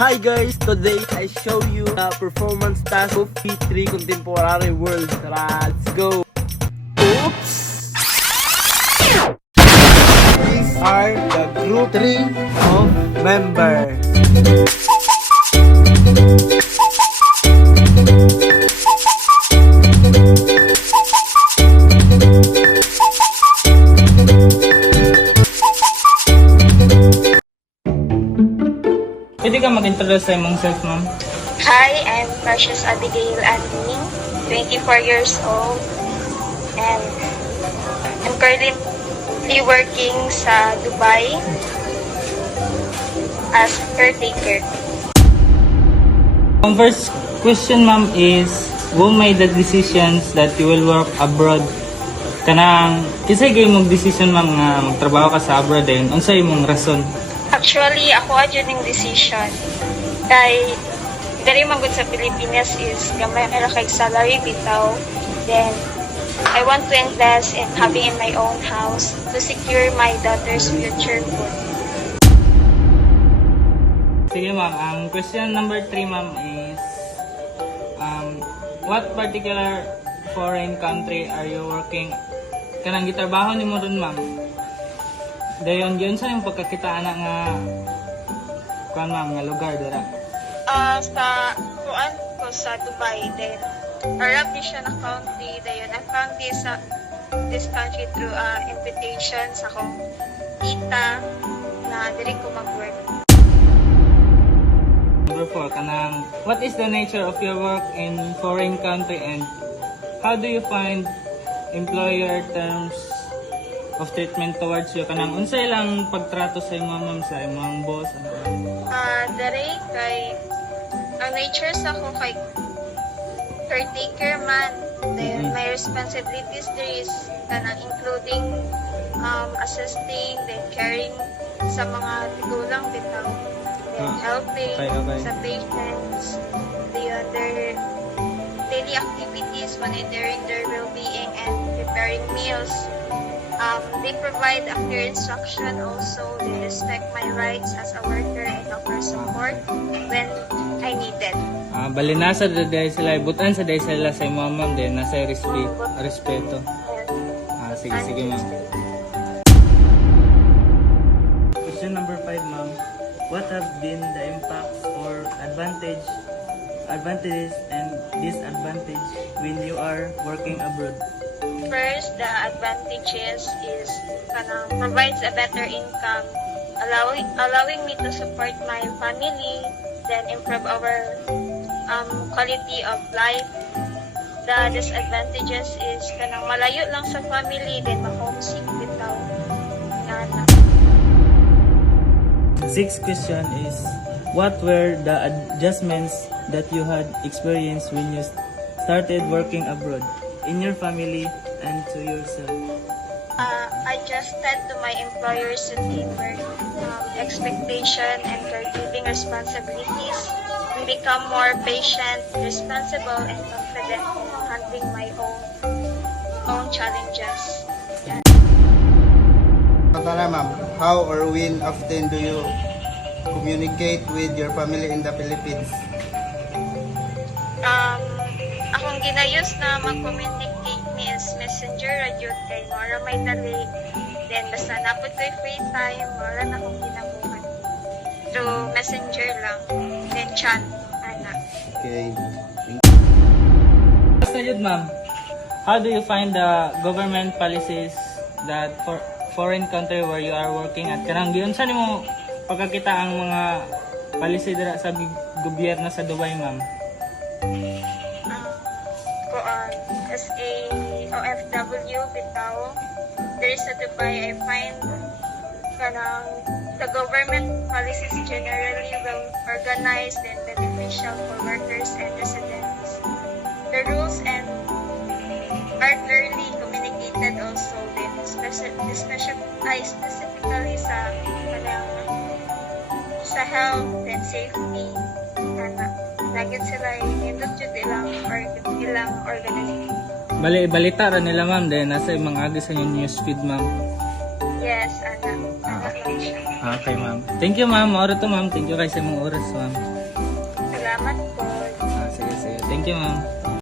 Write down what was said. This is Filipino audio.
Hi guys! Today I show you the performance task of P3 Contemporary World. Tara, let's go! Oops! These are the group 3 of members. Pwede ka mag-introduce sa imong self, ma'am? Hi, I'm Precious Abigail Adning, 24 years old, and I'm currently working sa Dubai as caretaker. Ang first question, ma'am, is who made the decisions that you will work abroad? Kanang, kisay kayo mong decision, ma'am, nga magtrabaho ka sa abroad din. Unsa imong rason? Actually, ako adyo ng decision. Kay, dari magod sa Pilipinas is gamay na kay salary bitaw. Then, I want to invest in having in my own house to secure my daughter's future food. Sige, ma'am. Ang question number 3, ma'am, is what particular foreign country are you working? Kanang gitrabaho ni mo ron, ma'am? Dayon, yun sa yung pagkakitaan na nga kuan, ma'am, nga lugar dira. Sa kuan ko sa Dubai, then Arab di siya na country. Dayon, I found this country through invitation sa akong tita na diri ko mag-work. Number 4, kanang, what is the nature of your work in foreign country and how do you find employer terms of treatment towards you? Kanang, unsay lang pagtrato sa imong ma'am, sa imong boss? Dere kay ang nature sa ko kay caretaker man. Then my responsibilities there is kanang including assisting, then caring sa mga tigulang bitaw, then helping okay. sa patients, the other daily activities, monitoring their well-being and preparing meals. They provide a clear instruction also. They respect my rights as a worker and offer support when I need it. Bali nasa dahil sila, butan sa dahil sila sa imong ma'am, din nasa respeto. Sige ma'am. Question number 5, ma'am. What have been the impacts or advantages and disadvantages when you are working abroad? First, the advantages is provides a better income, allowing me to support my family, then improve our quality of life. The disadvantages is malayo lang sa family, then ma-homesick bitaw. Sixth question is, what were the adjustments that you had experienced when you started working abroad in your family and to yourself? Adjusted to my employer's routine work, expectation and caregiving responsibilities, and become more patient, responsible, and confident in handling my own challenges. Ma'am, how or when often do you communicate with your family in the Philippines? Akong ginayos na mag-communicate ni is messenger radio kay Mara may dali. Then basta napod ko'y free time, Mara na akong ginabuhat. Through messenger lang. Then chat, anak. Okay. Basta yun, ma'am. How do you find the government policies that for foreign country where you are working at? Kanang giyon sa nimo pagkakita ang mga policy dira sa gobyerno sa Dubai, ma'am? As a OFW bitaw, there is a Dubai, I find the government policies generally well organized and beneficial for workers and residents. The rules and are clearly communicated also then specifically sa health and safety. Lagit sila indot jud ilang organization. Balita ra nila, ma'am, dahil nasa imong agi sa inyong newsfeed, ma'am. Yes, anak lang siya. Okay, ma'am. Thank you, ma'am. Oro to, ma'am. Thank you kay sa mong oras, ma'am. Salamat po. Sige, sige. Thank you, ma'am.